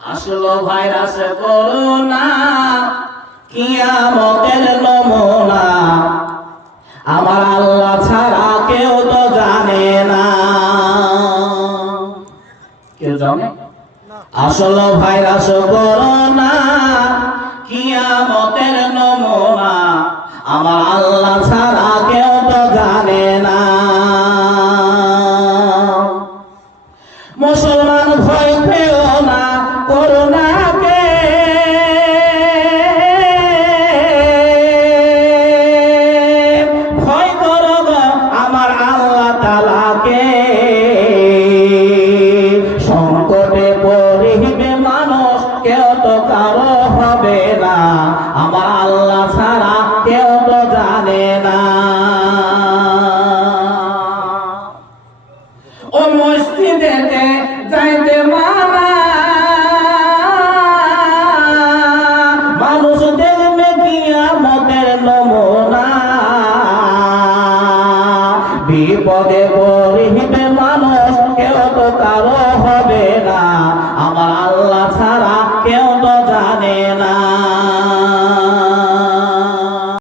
আসলো virus corona কিয়ামতের নমুনা, আমার আল্লাহ ছাড়া কেউ তো জানে না। কেউ জানে? আসলো ভাইরাস করোনা কিয়ামতের নমুনা, আমার আল্লাহ ছাড়া কেউ তো জানে না। মুসলমান ভয় পেও না করোনাকে, ভয় করো আমার আল্লাহ তাআলাকে। সংকটে পড়িবে মানুষ, কেউ তো কারো হবে না, আমার আল্লাহ ছাড়া কেউ তো জানে না। ও মসজিদেতে যাইতে মানা, মানুষ দেখবে কিয়ামতের নমুনা, বিপদে পড়িবে মানুষ, কেউ তো কারো হবে না, আমার আল্লাহ ছাড়া কেউ তো জানে না।